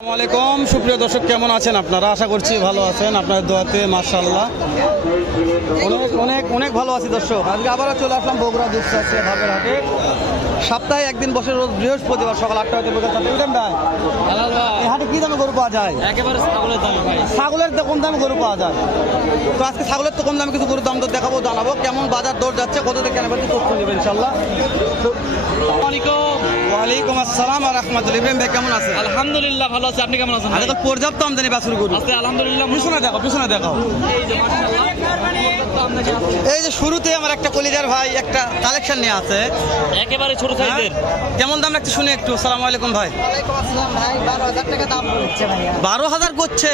আসসালামু আলাইকুম সুপ্রিয় দর্শক, কেমন আছেন আপনারা? আশা করছি ভালো আছেন, আপনাদের দোয়াতে মাশাআল্লাহ অনেক অনেক অনেক ভালো আছি দর্শক। আজকে আবারও চলে আসলাম বগুড়া দুপচাচিয়া ধাপের হাটে। সপ্তাহে একদিন বসে রোজ বৃহস্পতিবার সকাল 8টা হতে বিকেল 4টা। বুঝলেন ভাই, এই হাটে কি দামে গরু পাওয়া যায়? একেবারে ছাগলের দামে ভাই। ছাগলের তো কম দামে গরু পাওয়া যায়। তো আজকে ছাগলের তো কম দামে কিছু গরুর দাম তো দেখাবো, জানাবো কেমন বাজার দর যাচ্ছে, কত থেকে কেনা বেচা তথ্য নেবেন ইনশাআল্লাহ। ওয়ালাইকুম আসসালাম ওয়া রাহমাতুল্লাহি। ইব্রাহিম ভাই কেমন আছেন? আলহামদুলিল্লাহ ভালো আছি, আপনি কেমন আছেন? আজকে পর্যাপ্ত আমদানি বাছুর গরু আজকে আলহামদুলিল্লাহ। পিছনে দেখো, পিছনে দেখো। এই যে মাশাআল্লাহ এই যে শুরুতে আমার একটা কলিজার ভাই একটা কালেকশন নিয়ে আছে, একেবারে ছোট সাইজের। কেমন দাম রাখছে শুনে একটু। আসসালামু আলাইকুম ভাই। 12,000 করছে।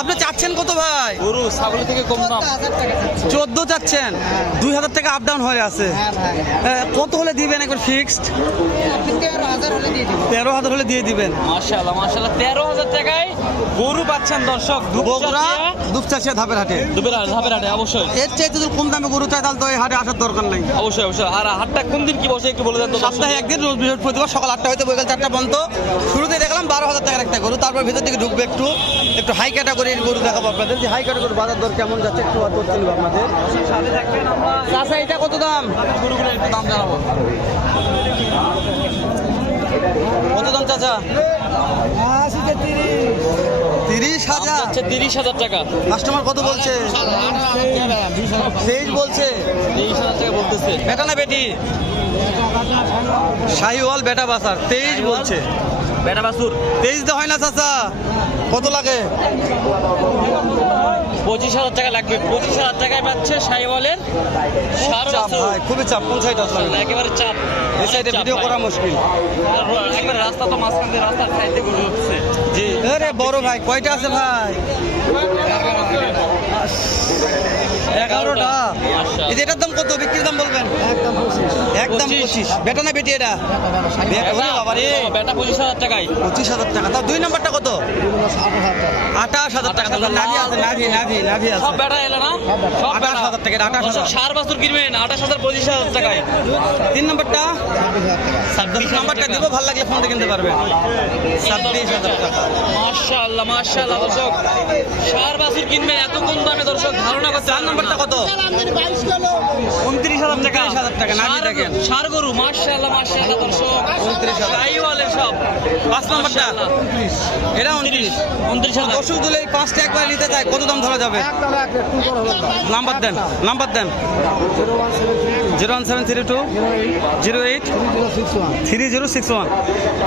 আপনি চাচ্ছেন কত ভাই? গরু ছাগলের থেকে কম দাম। 14 চাচ্ছেন, 2,000 টাকা আপ ডাউন হয়ে আছে। কত হলে দিবেন একবার ফিক্সড? 13,000 হলে দিয়ে দিবেন। মাশাআল্লাহ মাশাআল্লাহ 13,000 টাকায় গরু পাচ্ছেন দর্শক। বগুড়া দুপচাচিয়া ধাপের হাটে। ধাপের হাটে অবশ্যই। এর চেয়ে যদি কম দামে গরু চাই তাহলে তো এই হাটে আসার দরকার নেই। অবশ্যই অবশ্যই। আর হাটটা কোন দিন কি বসে একটু বলে দেন তো। সপ্তাহে একদিন, রোজ বৃহস্পতিবার সকাল 8টা হইতে বিকেল 4টা পর্যন্ত। শুরুতে দেখলাম 12,000 টাকার একটা গরু, তারপর ভিতর দিকে ঢুকবে একটু একটু হাই ক্যাটাগরির গরু দেখাবো আপনাদের। যে হাই ক্যাটাগরির বাজার দর কেমন যাচ্ছে একটু বাদ করতে হবে আপনাদের। চাচা এটা কত দাম? গরুগুলো একটু দাম জানাবো। কত দাম চাচা? 30,000। 30,000 টাকা। কাস্টমার কত বলছে? 23 বলছে। 23,000 টাকা বলতেছে। বেটা না বেটি? শাহিওয়াল বেটা বাসার 23 বলছে। বেটা বাছুর 23 তো হয় না চাচা, কত লাগে? 25,000 টাকা লাগবে। 25,000 টাকায় পাচ্ছে শাহিওয়ালের ষাঁড় বাছুর। ভাই খুবই চাপ। কোন সাইড আসলে একেবারে চাপ। এই সাইডে ভিডিও করা মুশকিল। একবারে রাস্তা তো মাঝখান দিয়ে রাস্তার সাইডে গরু হচ্ছে। জি আরে বড় ভাই কয়টা আছে ভাই? 11টা। এই যে এটার দাম কত? বিক্রির দাম বলবেন। একদম 25। বেটা না বেটি এটা? ওরে বাবা রে, বেটা 25,000 টাকায়। 25,000 টাকা। তাও দুই নাম্বারটা কত? 28,000 টাকা। নাভি আছে, নাভি আছে। সব বেটা এলো না? সব বেটা। 28,000 টাকা। 28,000। ষাঁড় বাছুর কিনবেন 28,000 25,000 টাকায়। তিন নাম্বারটা? 26 নাম্বারটা দিব, ভালো লাগলে ফোনটা কিনতে পারবেন। 26,000 টাকা। মাশাআল্লাহ মাশাআল্লাহ দর্শক, ষাঁড় বাছুর কিনবেন এত কম দামে দর্শক ধারণা করতে। 4 নাম্বারটা কত? 29,000 টাকা। 29,000 টাকা। নাভি দেখেন। ষাঁড় গরু মাশাআল্লাহ মাশাআল্লাহ দর্শক। 29,000। শাহিওয়ালের সব। 5 নাম্বারটা? এটা 29,000। ওষুধ দিলে এই 5টা একবার নিতে চাই, কত দাম ধরা যাবে? নাম্বার দেন, নাম্বার দেন। 01732 08 3061।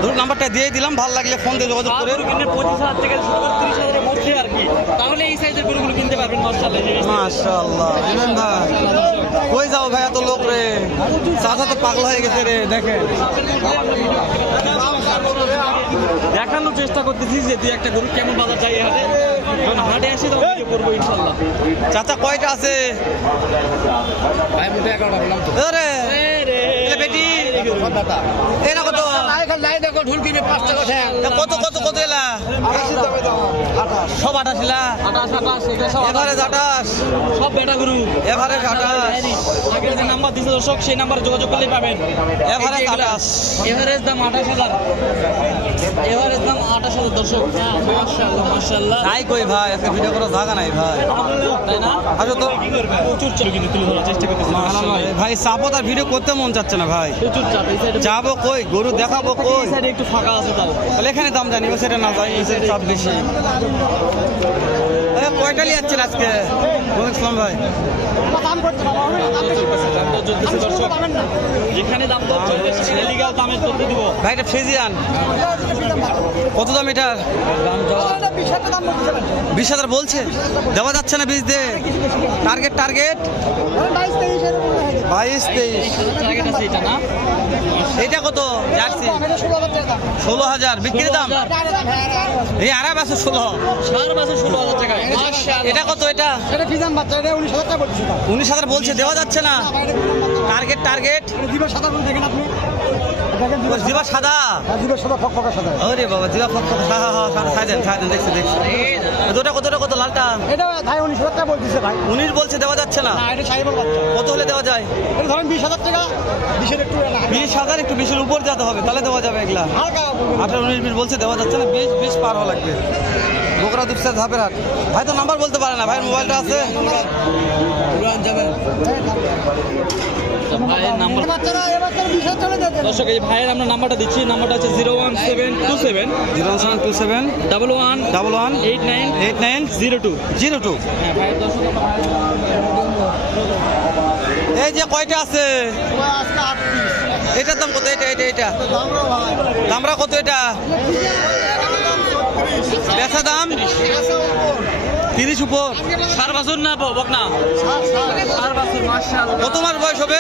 ধরুন নাম্বারটা দিয়ে দিলাম, ভালো লাগলে ফোন দিয়ে যোগাযোগ করে। 25,000 থেকে শুরু করে 30,000 এর মধ্যে আর কি, তাহলে এই সাইজের গরুগুলো কিনতে পারবেন। মাশাআল্লাহ। ইমরান ভাই কই যাও ভাই, এত লোক রে, চাচা তো পাগল হয়ে গেছে রে। দেখেন দেখানোর চেষ্টা করতেছি যে দুই একটা গরু কেমন বাজার চাই হাটে। যখন হাটে আসি তখন ভিডিও করবো ইনশাল্লাহ। চাচা কয়টা আছে? আরে এ বেটি এরা কত? কত কত কত এলা? সব 28 লা। 28 এভারেজ 28। সব বেটা গরু। এভারেজ 28। আগের যে নাম্বার দিয়েছে দর্শক সেই নাম্বারে যোগাযোগ করলেই পাবেন। এভারেজ 28। এভারেজ দাম 28,000। এভারেজ দাম 28,000 দর্শক। মাশাআল্লাহ মাশাআল্লাহ। নাই কই ভাই, আজকে ভিডিও করার জায়গা নাই ভাই, তাই না? আসো তো। প্রচুর চাপ কিন্তু তুলে ধরার চেষ্টা করতেছি। ভাই চাপো, তার ভিডিও করতে মন যাচ্ছে না ভাই। প্রচুর চাপ। এই সাইডে যাবো কই, গরু দেখাবো কই? এই সাইডে একটু ফাঁকা আছে তাও। তাহলে এখানে দাম জানি, ও সেটা না যাই, এই সাইডে চাপ বেশি। কয়টা নিয়ে যাচ্ছেন আজকে? ইসলাম ভাই দর্শক যেখানে দাম দর চলতেছে লিগাল দামের তথ্য দিব ভাই। এটা ফ্রিজিয়ান কত দাম এটার? 20,000 বলছে, দেওয়া যাচ্ছে না বীজ দে। Target target 22-23। টার্গেট আছে এটা না? এটা কত? জার্সি 16,000 বিক্রির দাম। এই আড়াই বছর 16। ষাঁড় বাছুর 16,000 টাকায়। মাশাআল্লাহ। এটা কত? এটা 19,000 বলছে, দেওয়া যাচ্ছে না। টার্গেট টার্গেট জিবা সাদা, জিবা সাদা ফকফকা সাদা। ওরে বাবা জিবা ফক হ্যাঁ হ্যাঁ হ্যাঁ সাদা ছাই দেন দেখছি দেখছি। দুটা কত লালটা? এটা ভাই 19,000 টাকা বলতেছে ভাই। 19 বলছে, দেওয়া যাচ্ছে না। না এটা সাইবল বাচ্চা। কত হলে দেওয়া যায়? এটা ধরেন 20,000 টাকা, 20 একটু 20,000 একটু 20-এর উপর যেতে হবে, তাহলে দেওয়া যাবে এগুলা। হালকা 18-19 বলছে, দেওয়া যাচ্ছে না, 20 পার হওয়া লাগবে। বগুড়া দুপসা ধাপের হাট। ভাই তো নাম্বার বলতে পারে না, ভাইয়ের মোবাইলটা আছে? ভাইয়ের নাম্বার বাচ্চারা এবার 20,000 চলে যাচ্ছে। দর্শক এই ভাইয়ের আমরা নাম্বারটা দিচ্ছি, নাম্বারটা হচ্ছে 01727 01727 11 11 89 89 02। 02। হ্যাঁ ভাইয়ের দর্শক এই যে কয়টা আছে? ওই আজকে 8 পিস। এটার দাম কত? এটা দামরা ভাই। দামরা কত এটা? বেচা দাম 30 উপর। সার বাছুর না বক না সার বাছুর মাশাআল্লাহ। কত মাস বয়স হবে?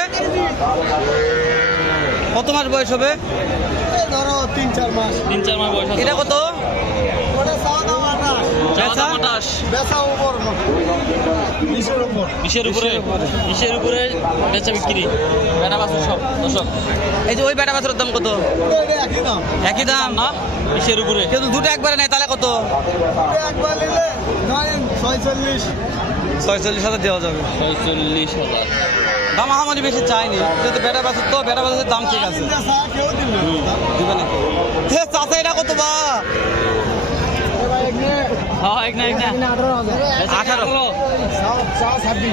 কত মাস বয়স হবে? এই ধরো 3-4 মাস। 3-4 মাস বয়স আছে। এটা কত? ওটা চাওয়া দাম 28। বেচা? 28 বেচা উপর 20-এর উপর। 20-এর উপরে বেচা বিক্রি বেটা বাছুর সব দর্শক। এই যে ওই বেটা বাছুরের দাম কত? এটা একই দাম। একই দাম না 20-এর উপরে। কিন্তু দুটো একবারে নেই, তাহলে কত? এটা একবার নিলে ধরেন 46। 46,000 দেওয়া যাবে। 46,000। দাম আমারই বেশি চাইনি, যেহেতু বেটা বাছুর তো বেটা বাছুরের দাম ঠিক আছে। বেচা কেউ দিবে না। দিবে নাকি? হে চাচা এটা কত বা? হ্যাঁ এক না 18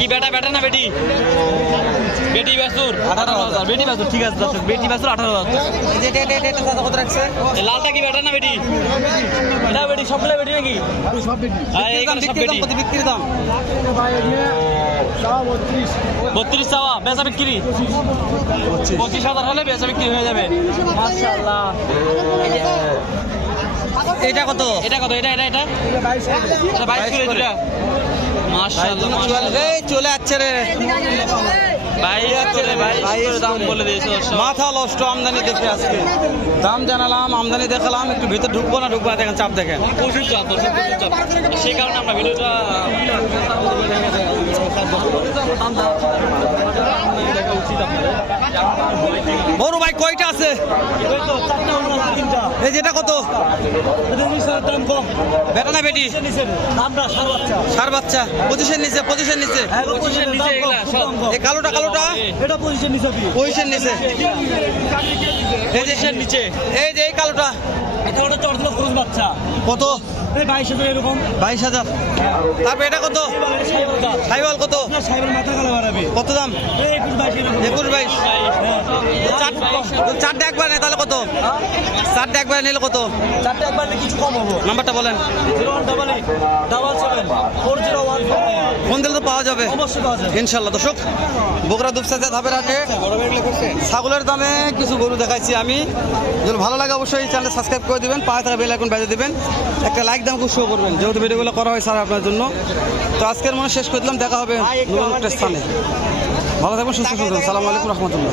কি বেটা না বেটি? বেটি বাছুর 18,000। বেটি বাছুর ঠিক আছে দর্শক, বেটি বাছুর 18,000। এটা চাচা কত রাখছে? এই লালটা কি বেটা না বেটি? এটা বেটি, সবগুলো বেটি নাকি? হ্যাঁ এইখানে সব বেটি। বিক্রির দাম 32 চাওয়া, বেচা বিক্রি 25,000 হলে বেচা বিক্রি হয়ে যাবে। মাশাআল্লাহ। এটা কত? এটা কত? এটা 22 করে দিলা। মাশাআল্লাহ এই চলে যাচ্ছে রে, 22 করে দাম বলে দিয়েছে দর্শক। মাথা নষ্ট আমদানি দেখে আজকে দাম জানালাম, আমদানি দেখালাম, একটু ভিতরে ঢুকবো না দেখেন চাপ দেখেন। প্রচুর চাপ দর্শক, প্রচুর চাপ। সেই কারণে আমরা ভিডিওটা দেখা উচিত আপনাদের। বড় ভাই কয়টা আছে? এই যেটা কত? দাম কম। বেটা না বেটি? আমরা সার বাচ্চা 25-এর নিচে। 25-এর নিচে এগুলা সব। এই কালোটা এটা পজিশন নিচে দিও। 25-এর নিচে। এই যে 25-এর নিচে। এই যে এই কালোটা এটা ওটা চর্চা খরচ বাচ্চা। কত? এই 22,000 এরকম। 22,000। তারপর এটা কত? সাইওয়াল কত? সাইবের মাথা কালা বাড়াবে। কত দাম? এই 21-22 এরকম। 21-22। চারটে একবার নেই তাহলে কত? চারটে একবার নিলে কত? চারটে একবার নিলে কিছু কম হবো। নাম্বারটা বলেন। 0188 77 4014। ফোন দিলে তো পাওয়া যাবে অবশ্যই পাওয়া যাবে। ইনশাল্লাহ। দর্শক বগুড়া দুপসা ধাপের হাটে ছাগলের দামে কিছু গরু দেখাইছি আমি। যদি ভালো লাগে অবশ্যই চ্যানেল সাবস্ক্রাইব করে দিবেন, পাশে থাকা বেল আইকন বাজিয়ে দিবেন, একটা লাইক দাম খুব শো করবেন, যেহেতু ভিডিওগুলো করা হয় স্যার আপনার জন্য। তো আজকের মনে শেষ করে দিলাম, দেখা হবে নতুন একটা স্থানে। ভালো থাকবেন, সুস্থ থাকবেন। সালামু আলাইকুম রহমতুল্লাহ।